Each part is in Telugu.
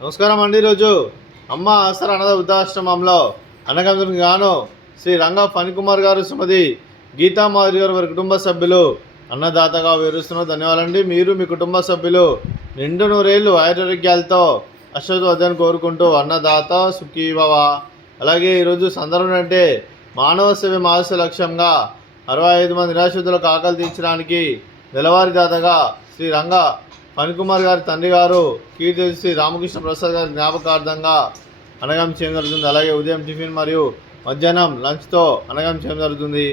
నమస్కారం అండి. ఈరోజు అమ్మ ఆసరా అనాథ వృద్ధాశ్రమంలో అన్నగందుకు గాను శ్రీ రంగా ఫణికుమార్ గారు, శ్రీమతి గీతామాధురి గారు, వారి కుటుంబ సభ్యులు అన్నదాతగా వివరిస్తున్నారు. ధన్యవాదాలండి. మీరు మీ కుటుంబ సభ్యులు నిండు నూరేళ్లు ఆయురారోగ్యాలతో అశ్వద్వద్దని కోరుకుంటూ అన్నదాత సుఖీభవ. అలాగే ఈరోజు సందర్భం అంటే మానవ సేవ మాస లక్ష్యంగా 65 మంది నిరాశ్రితులకు ఆకలి తీర్చడానికి నెలవారీ దాతగా శ్రీ రంగా ఫణికుమార్ గారి తండ్రి గారు కీర్తి శ్రీ రామకృష్ణ ప్రసాద్ గారి జ్ఞాపకార్థంగా అనగం చేయడం జరుగుతుంది. అలాగే ఉదయం టిఫిన్ మరియు మధ్యాహ్నం లంచ్తో అనగం చేయడం జరుగుతుంది.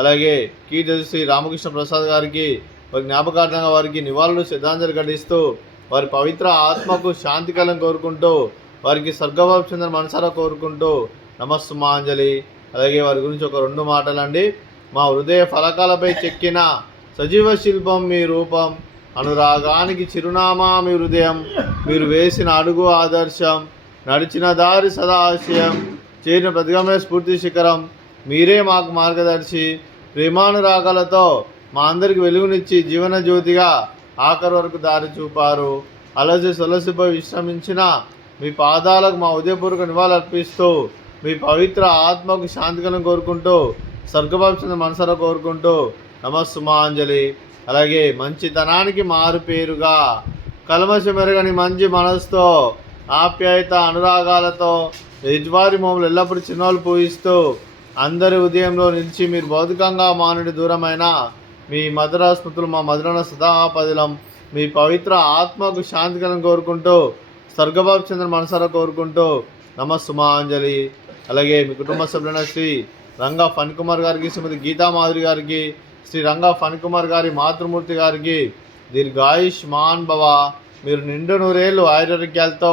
అలాగే కీర్తి శ్రీ రామకృష్ణ ప్రసాద్ గారికి వారి జ్ఞాపకార్థంగా వారికి నివాళులు శ్రద్ధాంజలి ఘటిస్తూ వారి పవిత్ర ఆత్మకు శాంతి కలం కోరుకుంటూ వారికి స్వర్గభావ చెందిన మనసారా కోరుకుంటూ నమస్సుమాంజలి. అలాగే వారి గురించి ఒక 2 మాటలండి. మా హృదయ ఫలకాలపై చెక్కిన సజీవ శిల్పం మీ రూపం, అనురాగానికి చిరునామా మీ హృదయం, మీరు వేసిన అడుగు ఆదర్శం, నడిచిన దారి సదా ఆశయం, చేరిన ప్రతిగమన స్ఫూర్తి శిఖరం, మీరే మాకు మార్గదర్శి. ప్రేమానురాగాలతో మా అందరికి వెలుగునిచ్చి జీవన జ్యోతిగా ఆఖరి వరకు దారి చూపారు. అలసి సొలసిపై విశ్రమించిన మీ పాదాలకు మా ఉదయపూర్వక నివాళులర్పిస్తూ మీ పవిత్ర ఆత్మకు శాంతికలను కోరుకుంటూ స్వర్గభావించిన మనసర కోరుకుంటూ నమస్సుమాంజలి. అలాగే మంచితనానికి మారు పేరుగా కల్మషమెరగని మంచి మనసుతో ఆప్యాయత అనురాగాలతో యజ్వారి మమ్మల్ని ఎల్లప్పుడూ చిన్నోళ్ళు పూజిస్తూ అందరి ఉదయంలో నిలిచి మీరు భౌతికంగా మానుడి దూరమైన మీ మధుర స్మృతులు మా మధురన సదాపదిలం. మీ పవిత్ర ఆత్మకు శాంతికలను కోరుకుంటూ స్వర్గభావ చంద్ర మనసారా కోరుకుంటూ నమస్సుమాంజలి. అలాగే మీ కుటుంబ సభ్యులైన శ్రీ రంగా ఫణికుమార్ గారికి, శ్రీమతి గీతామాధురి గారికి, శ్రీ రంగా ఫణికుమార్ గారి మాతృమూర్తి గారికి దీర్ఘాయుష్మాన్ భవ. మీరు నిండు నూరేళ్లు ఆయురారోగ్యాలతో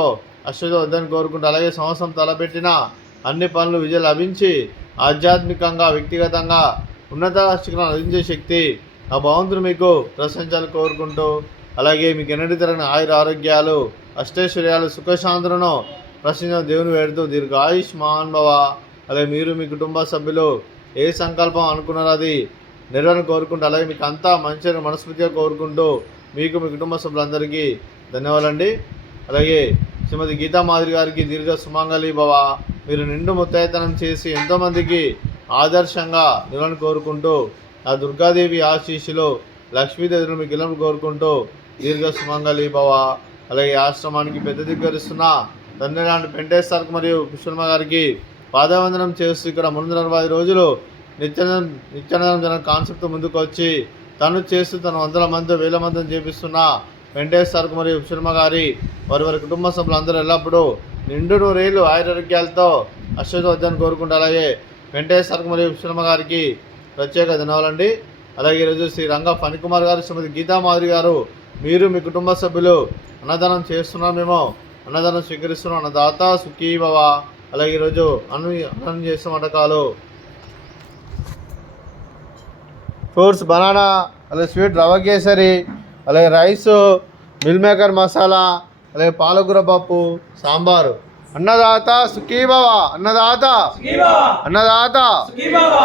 అశ్వద్వద్దని కోరుకుంటూ అలాగే సంవత్సరం తలపెట్టిన అన్ని పనులు విజయం లభించి ఆధ్యాత్మికంగా వ్యక్తిగతంగా ఉన్నత శిఖరం అందించే శక్తి ఆ భగవంతుడు మీకు ప్రశంసాలు కోరుకుంటూ అలాగే మీకు ఎన్నటి తరగని ఆయురారోగ్యాలు అష్టైశ్వర్యాలు సుఖశాంతులను ప్రశ్నించిన దేవుని వేడుతూ దీర్ఘాయుష్మాన్ భవ. అలాగే మీరు మీ కుటుంబ సభ్యులు ఏ సంకల్పం అనుకున్నారో అది నెరవేరణ కోరుకుంటూ అలాగే మీకు అంతా మంచిగా మనస్ఫూర్తిగా కోరుకుంటూ మీకు మీ కుటుంబ సభ్యులందరికీ ధన్యవాదాలండి. అలాగే శ్రీమతి గీతామాధురి గారికి దీర్ఘ సుమంగళి భవ. మీరు నిండు ముత్తైతనం చేసి ఎంతోమందికి ఆదర్శంగా నిలవని కోరుకుంటూ ఆ దుర్గాదేవి ఆశీస్సులు లక్ష్మీదేవిని మీకు ఇళ్ళను కోరుకుంటూ దీర్ఘ సుమంగళి భవ. అలాగే ఆశ్రమానికి పెద్ద దిగ్గరిస్తున్న తండ్రి లాంటి వెంకటేశ్వర్ మరియు పుష్పమ్మ గారికి పాదవందనం చేస్తూ ఇక్కడ 340 రోజులు నిత్యానందం జన కాన్సెప్ట్ ముందుకు వచ్చి తను చేస్తూ తన 100 మంది 1000 మందిని చేపిస్తున్న వెంకటేశ్వర్ మరియు పుష్పమ్మ గారి వారి కుటుంబ సభ్యులందరూ ఎల్లప్పుడూ నిండు నూరేళ్లు ఆయురారోగ్యాలతో అశ్వద్వద్దని కోరుకుంటూ అలాగే వెంకటేశ్వర్ మరియు పుష్పమ్మ గారికి ప్రత్యేక ధన్యవాదాలండి. అలాగే ఈరోజు శ్రీ రంగా ఫణికుమార్ గారు, శ్రీమతి గీతామాధురి గారు, మీరు మీ కుటుంబ సభ్యులు అన్నదానం చేస్తున్నాం, మేము అన్నదానం స్వీకరిస్తున్నాం. అన్నదాత సుఖీభవ. అలాగే ఈరోజు అన్నం చేసిన వంటకాలు ఫ్రూట్స్ బనానా, అలాగే స్వీట్ రవ్వ కేసరి, అలాగే రైస్ మిల్ మేకర్ మసాలా, అలాగే పాలకూర పప్పు, సాంబారు. అన్నదాత సుఖీభవ. అన్నదాత అన్నదాత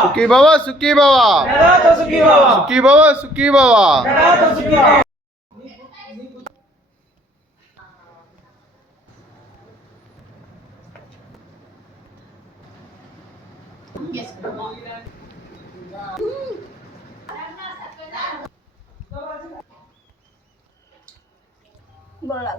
సుఖీభవ సుఖీభవ సుఖీభవ సుఖీభవ. बोला